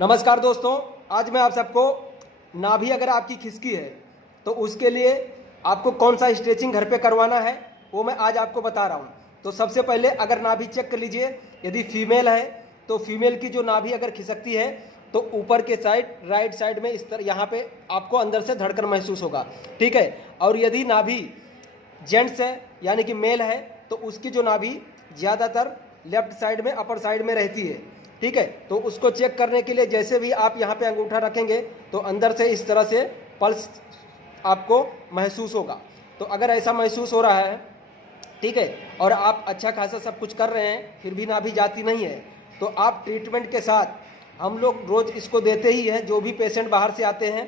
नमस्कार दोस्तों, आज मैं आप सबको नाभि अगर आपकी खिसकी है तो उसके लिए आपको कौन सा स्ट्रेचिंग घर पे करवाना है वो मैं आज आपको बता रहा हूँ। तो सबसे पहले अगर नाभि चेक कर लीजिए, यदि फीमेल है तो फीमेल की जो नाभि अगर खिसकती है तो ऊपर के साइड राइट साइड में इस तरह यहाँ पे आपको अंदर से धड़कन महसूस होगा, ठीक है। और यदि नाभि जेंट्स है यानी कि मेल है तो उसकी जो नाभि ज़्यादातर लेफ्ट साइड में अपर साइड में रहती है, ठीक है। तो उसको चेक करने के लिए जैसे भी आप यहाँ पे अंगूठा रखेंगे तो अंदर से इस तरह से पल्स आपको महसूस होगा। तो अगर ऐसा महसूस हो रहा है, ठीक है, और आप अच्छा खासा सब कुछ कर रहे हैं फिर भी नाभि जाती नहीं है, तो आप ट्रीटमेंट के साथ, हम लोग रोज़ इसको देते ही हैं, जो भी पेशेंट बाहर से आते हैं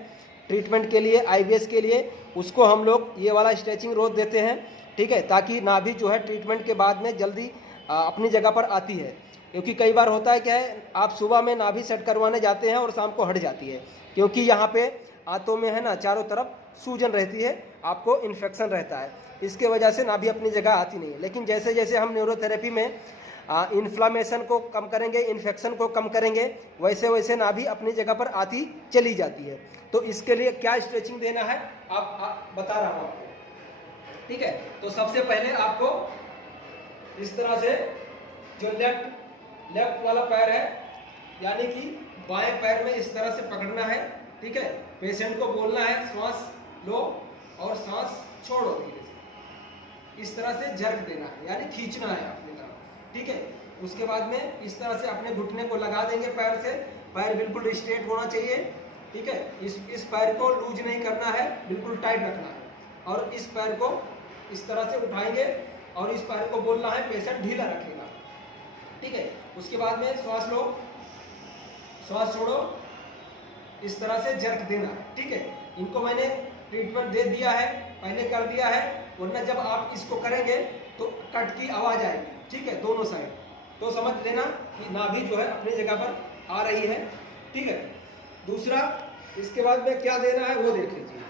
ट्रीटमेंट के लिए आईबीएस के लिए, उसको हम लोग ये वाला स्ट्रेचिंग रोज़ देते हैं, ठीक है, ताकि नाभि जो है ट्रीटमेंट के बाद में जल्दी अपनी जगह पर आती है। क्योंकि कई बार होता है क्या है, आप सुबह में नाभि सेट करवाने जाते हैं और शाम को हट जाती है, क्योंकि यहाँ पे आंतों में है ना चारों तरफ सूजन रहती है, आपको इन्फेक्शन रहता है, इसके वजह से नाभि अपनी जगह आती नहीं है। लेकिन जैसे जैसे हम न्यूरोथेरेपी में इन्फ्लामेशन को कम करेंगे, इन्फेक्शन को कम करेंगे, वैसे वैसे नाभि अपनी जगह पर आती चली जाती है। तो इसके लिए क्या स्ट्रेचिंग देना है आप बता रहा हूँ आपको, ठीक है। तो सबसे पहले आपको इस तरह से जो लेफ्ट वाला पैर है यानी कि बाएं पैर में इस तरह से पकड़ना है, ठीक है। पेशेंट को बोलना है श्वास लो और सांस छोड़ो, धीरे से इस तरह से झरक देना है यानी खींचना है अपनी तरफ, ठीक है। उसके बाद में इस तरह से अपने घुटने को लगा देंगे पैर से, पैर बिल्कुल स्ट्रेट होना चाहिए, ठीक है। इस पैर को लूज नहीं करना है, बिल्कुल टाइट रखना है। और इस पैर को इस तरह से उठाएंगे और इस पैर को बोलना है पेशेंट ढीला रखेगा, ठीक है। उसके बाद में श्वास लो, श्वास छोड़ो, इस तरह से जर्क देना, ठीक है। इनको मैंने ट्रीटमेंट दे दिया है, पहले कर दिया है, वरना जब आप इसको करेंगे तो कट की आवाज आएगी, ठीक है, दोनों साइड। तो समझ लेना कि नाभि जो है अपनी जगह पर आ रही है, ठीक है। दूसरा, इसके बाद में क्या देना है वो देख लीजिए।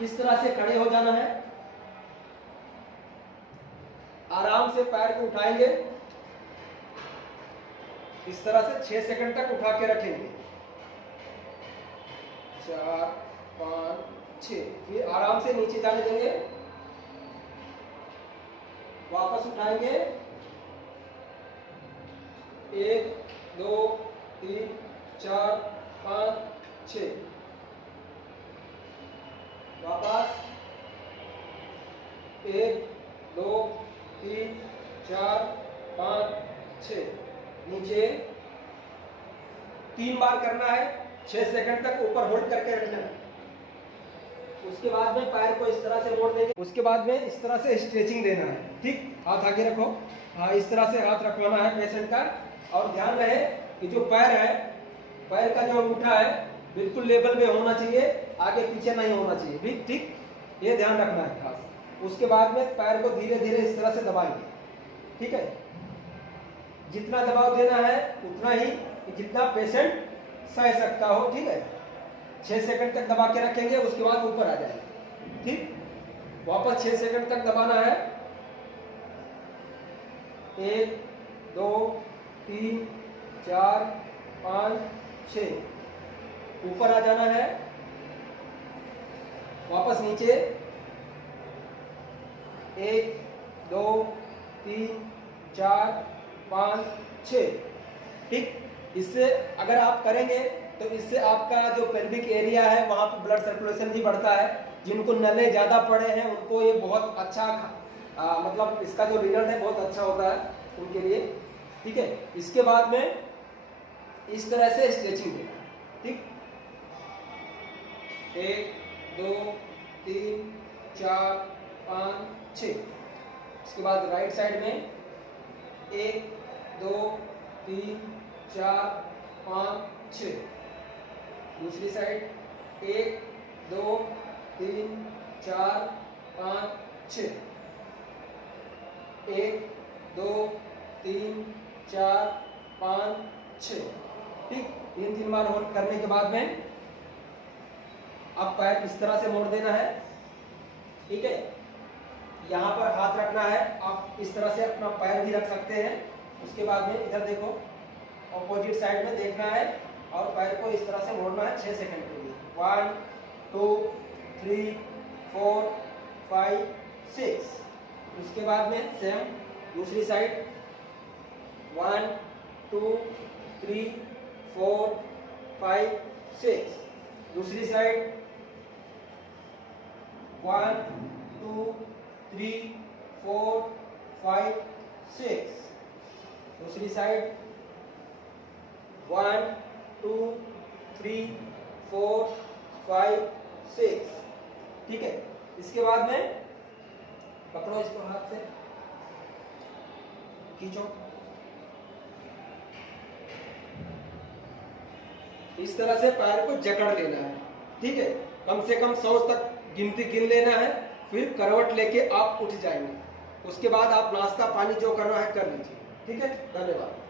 इस तरह से खड़े हो जाना है, आराम से पैर को उठाएंगे, इस तरह से 6 सेकंड तक उठा के रखेंगे, 4 5 6, फिर आराम से नीचे जाने देंगे, वापस उठाएंगे, 1 2 3 4 5 6, वापस 1 2 3 4 5 6, नीचे 3 बार करना है, 6 सेकंड तक ऊपर होल्ड करके रखना है। उसके बाद में पैर को इस तरह से मोड़ देंगे, उसके बाद में इस तरह से स्ट्रेचिंग देना है, ठीक। हाथ आगे रखो, हाँ, इस तरह से हाथ रखवाना है पेशेंट का। और ध्यान रहे कि जो पैर है, पैर का जो अंगूठा है बिल्कुल लेवल में होना चाहिए, आगे पीछे नहीं होना चाहिए भी, ठीक, ये ध्यान रखना है खास। उसके बाद में पैर को धीरे धीरे इस तरह से दबाएंगे, ठीक है। जितना दबाव देना है उतना ही जितना पेशेंट सह सकता हो, ठीक है। 6 सेकंड तक दबा के रखेंगे, उसके बाद ऊपर आ जाएगा, ठीक। वापस 6 सेकंड तक दबाना है, 1 2 3 4 5 6, ऊपर आ जाना है, वापस नीचे, 1 2 3 4 5 6, ठीक। इससे अगर आप करेंगे तो इससे आपका जो पेल्विक एरिया है वहां पर ब्लड सर्कुलेशन भी बढ़ता है। जिनको नले ज्यादा पड़े हैं उनको ये बहुत अच्छा मतलब इसका जो रिजल्ट है बहुत अच्छा होता है उनके लिए, ठीक है। इसके बाद में इस तरह से स्ट्रेचिंग देना, ठीक। 1 2 3 4 5 6, उसके बाद राइट साइड में 1 2 3 4 5 6, दूसरी साइड 1 2 3 4 5 6, 1 2 3 4 5 6, ठीक। 3 बार होल्ड करने के बाद में अब पैर इस तरह से मोड़ देना है, ठीक है। यहाँ पर हाथ रखना है, आप इस तरह से अपना पैर भी रख सकते हैं। उसके बाद में इधर देखो, ऑपोजिट साइड में देखना है और पैर को इस तरह से मोड़ना है 6 सेकंड के लिए। 1 2 3 4 5 6। उसके बाद में सेम दूसरी साइड 1 2 3 4 5 6। दूसरी साइड 1 2 3 4 5 6। दूसरी साइड 1 2 3 4 5 6। ठीक है, इसके बाद में पकड़ो इसको हाथ से, खींचो। इस तरह से पैर को जकड़ लेना है। ठीक है, कम से कम 100 तक गिनती गिन लेना है, फिर करवट लेके आप उठ जाएंगे। उसके बाद आप नाश्ता पानी जो करना है कर लीजिए। ठीक है, धन्यवाद।